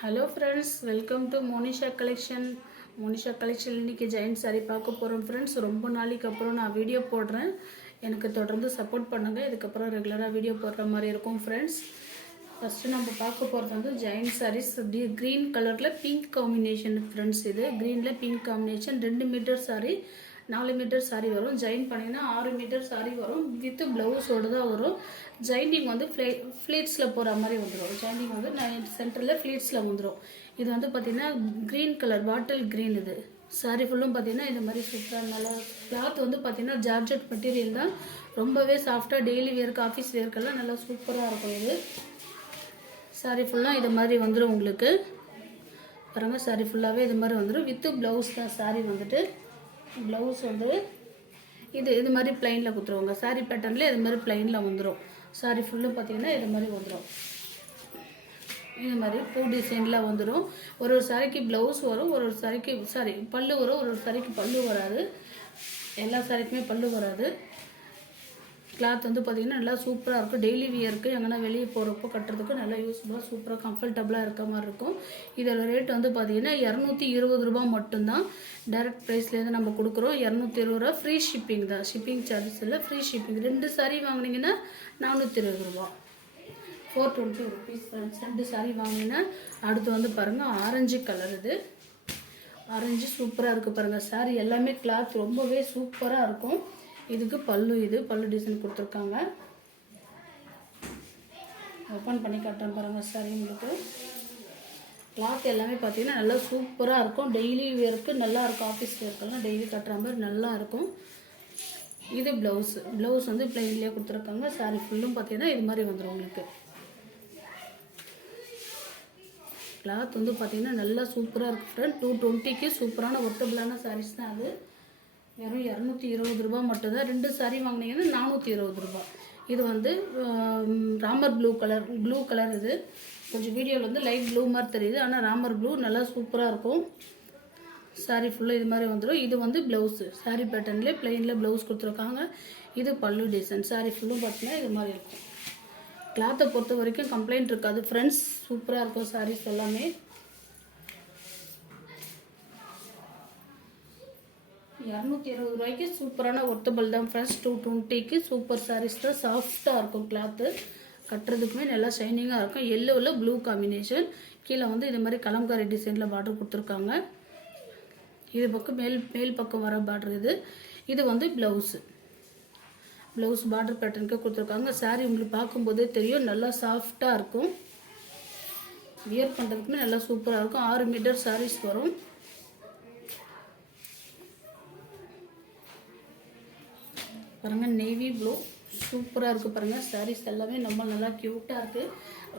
Hello friends, welcome to Monisha collection. Monisha collection இன்றைக்கி giant sari பார்க்க போகிறோம் ஃப்ரெண்ட்ஸ். ரொம்ப நாளைக்கு அப்புறம் நான் வீடியோ போடுறேன். எனக்கு தொடர்ந்து சப்போர்ட் பண்ணுங்கள். இதுக்கப்புறம் ரெகுலராக வீடியோ போடுற மாதிரி இருக்கும் ஃப்ரெண்ட்ஸ். ஃபஸ்ட்டு நம்ம பார்க்க போகிறது வந்து ஜெயின்ட் சாரீஸ். க்ரீன் கலரில் பிங்க் காம்பினேஷன் ஃப்ரெண்ட்ஸ். இது க்ரீனில் pink combination. 2 meter saree, 4 meter saree வரும். ஜாயின் பண்ணிங்கன்னா 6 மீட்டர் சாரீ வரும். வித் ப்ளவுஸோடு தான் வரும். ஜாயிண்டிங் வந்து ஃப்ளீட்ஸில் போகிற மாதிரி வந்துடும். ஜாயிண்டிங் வந்து சென்டரில் ஃப்ளீட்ஸில் வந்துடும். இது வந்து பார்த்திங்கன்னா க்ரீன் கலர், பாட்டில் க்ரீன். இது சாரீ ஃபுல்லும் பார்த்திங்கன்னா இந்த மாதிரி சூப்பராக நல்லா கிளாத் வந்து பார்த்திங்கன்னா ஜார்ஜெட் மெட்டீரியல் தான். ரொம்பவே சாஃப்டாக டெய்லி வேர்க்கு, ஆஃபீஸ் வேர்க்கெல்லாம் நல்லா சூப்பராக இருக்கும். இது சாரீ ஃபுல்லாக இது மாதிரி வந்துடும் உங்களுக்கு. பாருங்கள், சாரீ ஃபுல்லாகவே இது மாதிரி வந்துடும். வித்து ப்ளவுஸ் தான். சாரீ வந்துட்டு ப்ளவுஸ் வந்து இது மாதிரி ப்ளைனில் கொடுத்துருவாங்க. சாரீ பேட்டர்னில் இது மாதிரி ப்ளைனில் வந்துடும். சாரீ ஃபுல்லும் பார்த்திங்கன்னா இது மாதிரி வந்துடும். இது மாதிரி பூ டிசைனில் வந்துடும். ஒரு சாரிக்கு ப்ளவுஸ் வரும், ஒரு சாரிக்கு பல்லு வரும், ஒரு சாரிக்கு பல்லு வராது. எல்லா சாரிக்குமே பல்லு வராது. கிளாத் வந்து பார்த்திங்கன்னா நல்லா சூப்பராக இருக்கும். டெய்லி வியருக்கு எங்கன்னா வெளியே போகிறப்போ கட்டுறதுக்கு நல்லா யூஸ்ஃபுல்லாக சூப்பராக கம்ஃபர்டபுளாக இருக்க மாதிரி இருக்கும். இதோட ரேட் வந்து பார்த்திங்கன்னா 220 ரூபா மட்டும்தான். டைரக்ட் ப்ரைஸ்லேருந்து நம்ம கொடுக்குறோம். 220 ரூபா. ஃப்ரீ ஷிப்பிங் தான். ஷிப்பிங் சார்ஜஸ் இல்லை, ஃப்ரீ ஷிப்பிங். 2 சாரீ வாங்கினீங்கன்னா 420 ரூபா, 420 ருபீஸ் ஃப்ரெண்ட்ஸ். 2 சாரீ வாங்கினீங்கன்னா. அடுத்து வந்து பாருங்கள், ஆரஞ்சு கலர். இது ஆரஞ்சு சூப்பராக இருக்குது பாருங்கள். சாரீ எல்லாமே கிளாத் ரொம்பவே சூப்பராக இருக்கும். இதுக்கு பல்லு, இது பல்லு டிசைன் கொடுத்துருக்காங்க. ஓப்பன் பண்ணி காட்டுறேன் பாருங்கள். சாரி உங்களுக்கு கிளாத் எல்லாமே பார்த்தீங்கன்னா நல்லா சூப்பராக இருக்கும். டெய்லி வேருக்கு நல்லா இருக்கும். ஆஃபீஸ் வேர்க்கெல்லாம் டெய்லி கட்டுற மாதிரி நல்லா இருக்கும். இது ப்ளவுஸ் வந்து பிளெயின்லேயே கொடுத்துருக்காங்க. சாரி ஃபுல்லும் பார்த்தீங்கன்னா இது மாதிரி வந்துடும் உங்களுக்கு. கிளாத் வந்து பார்த்தீங்கன்னா நல்லா சூப்பராக இருக்குது ஃப்ரெண்ட். 220க்கு சூப்பரான ஒர்த்தபிளான சாரீஸ் தான். அது வெறும் 220 ரூபா மட்டும்தான். 2 சாரீ வாங்கினீங்கன்னா 420 ரூபா. இது வந்து ராமர் ப்ளூ கலர். இது கொஞ்சம் வீடியோவில் வந்து லைட் ப்ளூ மாதிரி தெரியுது, ஆனால் ராமர் ப்ளூ நல்லா சூப்பராக இருக்கும். சாரீ ஃபுல்லாக இது மாதிரி வந்துடும். இது வந்து ப்ளவுஸு. சாரீ பேட்டர்ன்லேயே ப்ளைனில் ப்ளவுஸ் கொடுத்துருக்காங்க. இது பல்லு டிசைன். சாரீ ஃபுல்லும் பார்த்தீங்கன்னா இது மாதிரி இருக்கும். கிளாத்தை பொறுத்த வரைக்கும் கம்ப்ளைண்ட் இருக்காது ஃப்ரெண்ட்ஸ். சூப்பராக இருக்கும் சாரீஸ் எல்லாமே. 220 ரூபாய்க்கு சூப்பரான ஒர்த்தபிள் தான் ஃப்ரெண்ட்ஸ். 220க்கு சூப்பர் சாரீஸ் தான். சாஃப்டாக இருக்கும் கிளாத்து. கட்டுறதுக்குமே நல்லா ஷைனிங்காக இருக்கும். எல்லோவில் ப்ளூ காம்பினேஷன். கீழே வந்து இது மாதிரி கலம்காரி டிசைனில் பார்டர் கொடுத்துருக்காங்க. இது பக்கம் மேல் பக்கம் வர பார்டர். இது வந்து ப்ளவுஸ் பார்டர் பேட்டர்னுக்கு கொடுத்துருக்காங்க. சாரீ உங்களுக்கு பார்க்கும்போதே தெரியும், நல்லா சாஃப்டாக இருக்கும். வியர் பண்ணுறதுக்குமே நல்லா சூப்பராக இருக்கும். 6 மீட்டர் சாரீஸ் வரும். பாருங்கள், நேவி ப்ளூ சூப்பராக இருக்குது பாருங்கள். சாரீஸ் எல்லாமே ரொம்ப நல்லா க்யூட்டாக இருக்குது.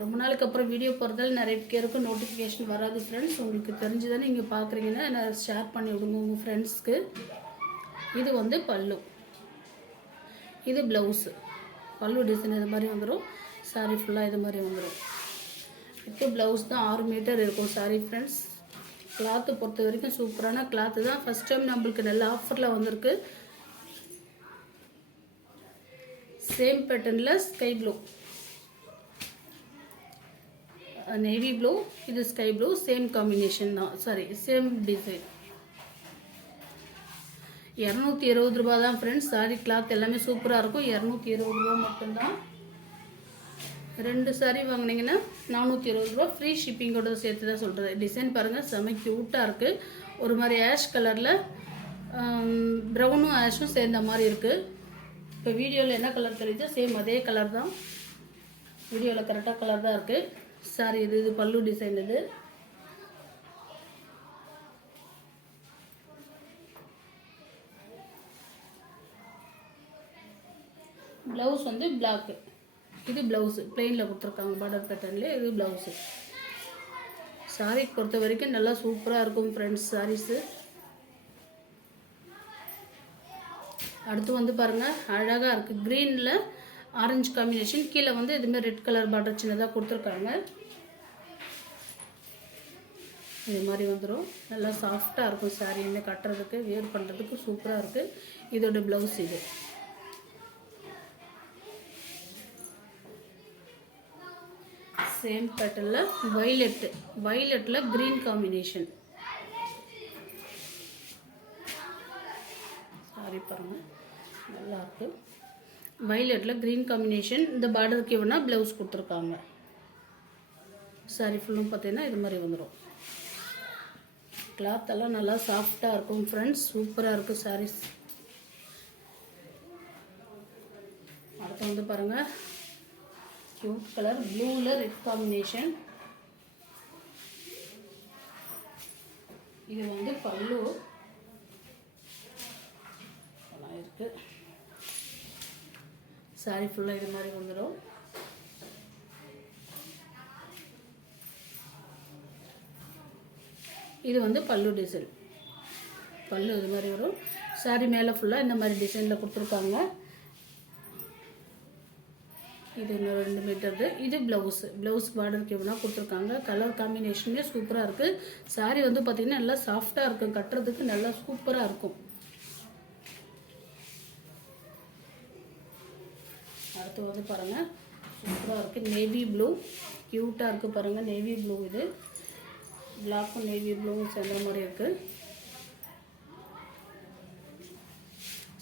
ரொம்ப நாளுக்கு அப்புறம் வீடியோ போகிறதால நிறைய பேருக்கு நோட்டிஃபிகேஷன் வராது ஃப்ரெண்ட்ஸ். உங்களுக்கு தெரிஞ்சுதானே நீங்கள் பார்க்குறீங்கன்னா நான் ஷேர் பண்ணி விடுங்க உங்கள் ஃப்ரெண்ட்ஸ்க்கு. இது வந்து பல்லு, இது ப்ளவுஸு. பல்லு டிசைன் இது மாதிரி வந்துடும். சாரீ ஃபுல்லாக இது மாதிரி வந்துடும். இப்போ ப்ளவுஸ் தான் 6 மீட்டர் இருக்கும் சாரீ ஃப்ரெண்ட்ஸ். கிளாத்து பொறுத்த வரைக்கும் சூப்பரான கிளாத்து தான். ஃபஸ்ட் டைம் நம்மளுக்கு நல்ல ஆஃபரில் வந்திருக்கு. சேம் பேட்டர்னில் ஸ்கை ப்ளூ, நேவி ப்ளூ, இது ஸ்கை ப்ளூ. சேம் காம்பினேஷன் தான். Same design. 220 ரூபா தான் ஃப்ரெண்ட்ஸ். சாரீ கிளாத் எல்லாமே சூப்பராக இருக்கும். 220 ரூபா மட்டும்தான். 2 சாரீ வாங்கினீங்கன்னா 420 ரூபா. ஃப்ரீ ஷிப்பிங்கோட சேர்த்து தான் சொல்கிறது. டிசைன் பாருங்கள், செம க்யூட்டாக இருக்குது. ஒரு மாதிரி ஆஷ் கலரில் ப்ரௌனும் ஆஷும் சேர்ந்த மாதிரி இருக்குது. இப்போ வீடியோவில் என்ன கலர் தெரியுதோ சேம் அதே கலர் தான். வீடியோவில் கரெக்டாக கலர் தான் இருக்குது. சாரி இது பல்லு டிசைன். இது ப்ளவுஸ் வந்து பிளாக்கு. இது ப்ளவுஸு பிளெயினில் கொடுத்துருக்காங்க பார்டர் பேட்டர்ன்லேயே. இது ப்ளவுஸு. சாரீ பொறுத்த வரைக்கும் நல்லா சூப்பராக இருக்கும் ஃப்ரெண்ட்ஸ் சாரீஸு. அடுத்து வந்து பாருங்கள், அழகாக இருக்குது. க்ரீனில் ஆரஞ்சு காம்பினேஷன். கீழே வந்து இதுமாதிரி ரெட் கலர் பார்டர் சின்னதாக கொடுத்துருக்காங்க. இது மாதிரி வந்துடும். நல்லா சாஃப்டாக இருக்கும். சாரியுமே கட்டுறதுக்கு வேர் பண்ணுறதுக்கு சூப்பராக இருக்குது. இதோட ப்ளவுஸ் இது. சேம் பேட்டர்னில் வயலட்டில் க்ரீன் காம்பினேஷன். சாரி பாருங்கள், நல்லாயிருக்கு. வயலட்டில் க்ரீன் காம்பினேஷன். இந்த பார்டருக்கு வேணால் ப்ளவுஸ் கொடுத்துருக்காங்க. சாரி ஃபுல்லும் பார்த்தீங்கன்னா இது மாதிரி வந்துடும். கிளாத் எல்லாம் நல்லா சாஃப்டாக இருக்கும் ஃப்ரெண்ட்ஸ். சூப்பராக இருக்குது சாரீஸ். அடுத்து வந்து பாருங்கள், கியூட் கலர் ப்ளூவில் ரெட் காம்பினேஷன். இது வந்து பல்லு இருக்குது. சாரி ஃபுல்லாக இது மாதிரி வந்துடும். இது வந்து பல்லு டிசைன். பல்லு இது மாதிரி வரும். சாரி மேலே ஃபுல்லாக இந்த மாதிரி டிசைனில் கொடுத்துருக்காங்க. இது இன்னும் 2 மீட்டர். இது ப்ளவுஸ் பார்டருக்கு எவ்வளோ கொடுத்துருக்காங்க. கலர் காம்பினேஷனே சூப்பராக இருக்குது. சாரி வந்து பார்த்திங்கன்னா நல்லா சாஃப்டாக இருக்கும், கட்டுறதுக்கு நல்லா சூப்பராக இருக்கும். அடுத்து வந்து பாருங்கள், சூப்பராக இருக்குது. நேவி ப்ளூ க்யூட்டாக இருக்குது பாருங்கள். நேவி ப்ளூ, இது பிளாக்கும் நேவி ப்ளூவும் சேர்ந்த மாதிரி இருக்குது.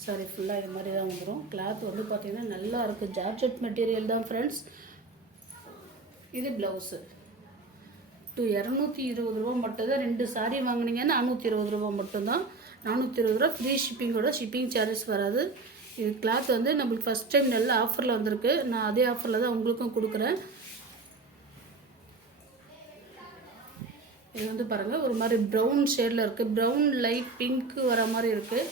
சாரி ஃபுல்லாக இது மாதிரி தான் வந்துடும். கிளாத் வந்து பார்த்திங்கன்னா நல்லா இருக்குது. ஜார்ஜெட் மெட்டீரியல் தான் ஃப்ரெண்ட்ஸ். இது ப்ளவுஸு 220 ரூபா மட்டும்தான். 2 சாரி வாங்கினீங்கன்னா 420 ரூபா மட்டும்தான். 420 ரூபா ஃப்ரீ ஷிப்பிங்கோட. ஷிப்பிங் சார்ஜஸ் வராது. இது கிளாத் வந்து நம்மளுக்கு ஃபஸ்ட் டைம் நல்ல ஆஃபரில் வந்திருக்கு. நான் அதே ஆஃபரில் தான் உங்களுக்கும் கொடுக்குறேன். இது வந்து பாருங்கள், ஒரு மாதிரி ப்ரௌன் ஷேடில் இருக்குது. ப்ரௌன் லைட் பிங்க்கு வர மாதிரி இருக்குது.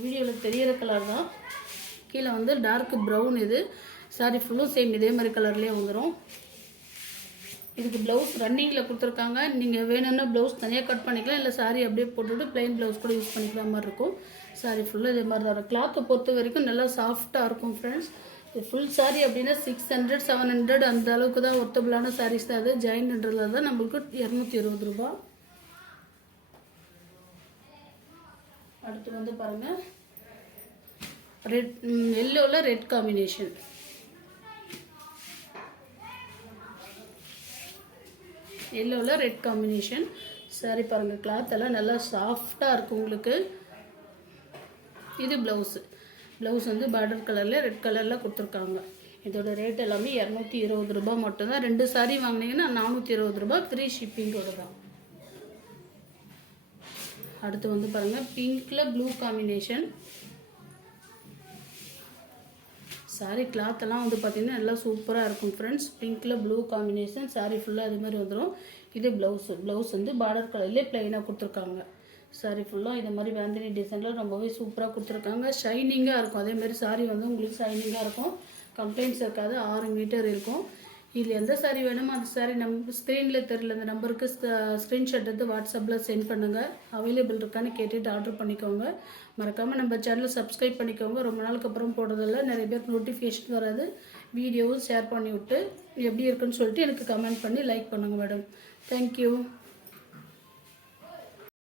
வீடியோவில் தெரியிற கலர் தான். கீழே வந்து டார்க் ப்ரௌன். இது சாரி ஃபுல்லும் சேம் இதே மாதிரி கலர்லேயே வந்துடும். இதுக்கு ப்ளவுஸ் ரன்னிங்கில் கொடுத்துருக்காங்க. நீங்கள் வேணும்னா ப்ளவுஸ் தனியாக கட் பண்ணிக்கலாம், இல்லை சாரி அப்படியே போட்டுவிட்டு ப்ளைன் ப்ளவுஸ் கூட யூஸ் பண்ணிக்கிற மாதிரி இருக்கும். சாரி ஃபுல்லாக இதே மாதிரி தான் இருக்கும். கிளாத்தை பொறுத்த வரைக்கும் நல்லா சாஃப்டாக இருக்கும் ஃப்ரெண்ட்ஸ். ஃபுல் சாரி அப்படின்னா 600 700 அந்த அளவுக்கு தான் ஒர்த்தபிளான சாரீஸ் தான். அது ஜாயின்ட்ன்றதுல தான் நம்மளுக்கு 220 ரூபா. அடுத்து வந்து பாருங்கள், எல்லோவில் ரெட் காம்பினேஷன். எல்லோவில் ரெட் காம்பினேஷன். சாரி பாருங்கள், கிளாத் எல்லாம் நல்லா சாஃப்டாக இருக்கும் உங்களுக்கு. இது ப்ளவுஸ் வந்து பார்டர் கலரில் ரெட் கலரில் கொடுத்துருக்காங்க. இதோட ரேட் எல்லாமே 220 ரூபா மட்டும்தான். 2 சாரி வாங்கினீங்கன்னா 420 ரூபா ஃப்ரீ ஷிப்பிங்கோட தான். அடுத்து வந்து பாருங்கள், பிங்க்கில் ப்ளூ காம்பினேஷன். சாரி கிளாத்தெல்லாம் வந்து பார்த்திங்கன்னா நல்லா சூப்பராக இருக்கும் ஃப்ரெண்ட்ஸ். பிங்க்கில் ப்ளூ காம்பினேஷன். சாரி ஃபுல்லாக அது மாதிரி வந்துடும். இது ப்ளவுஸ் வந்து பார்டர் கலர்லேயே ப்ளைனாக கொடுத்துருக்காங்க. சாரி ஃபுல்லாக இந்த மாதிரி வேந்தனி டிசைனில் ரொம்பவே சூப்பராக கொடுத்துருக்காங்க. ஷைனிங்காக இருக்கும். அதேமாதிரி சாரி வந்து உங்களுக்கு ஷைனிங்காக இருக்கும். கம்ப்ளைண்ட்ஸ் இருக்காது. 6 மீட்டர் இருக்கும். இதில் எந்த சாரி வேணுமோ அந்த சாரி நம்ம ஸ்க்ரீனில் தெரியல இந்த நம்பருக்கு ஸ்க்ரீன்ஷாட் எடுத்து வாட்ஸ்அப்பில் சென்ட் பண்ணுங்கள். அவைலபிள் இருக்கான்னு கேட்டுட்டு ஆர்டர் பண்ணிக்கோங்க. மறக்காமல் நம்ம சேனலை சப்ஸ்கிரைப் பண்ணிக்கோங்க. ரொம்ப நாளுக்கு அப்புறம் போடுறதில்ல. நிறைய பேருக்கு நோட்டிஃபிகேஷன் வராது. வீடியோவும் ஷேர் பண்ணி விட்டு எப்படி இருக்குன்னு சொல்லிட்டு எனக்கு கமெண்ட் பண்ணி லைக் பண்ணுங்கள் மேடம். தேங்க்யூ.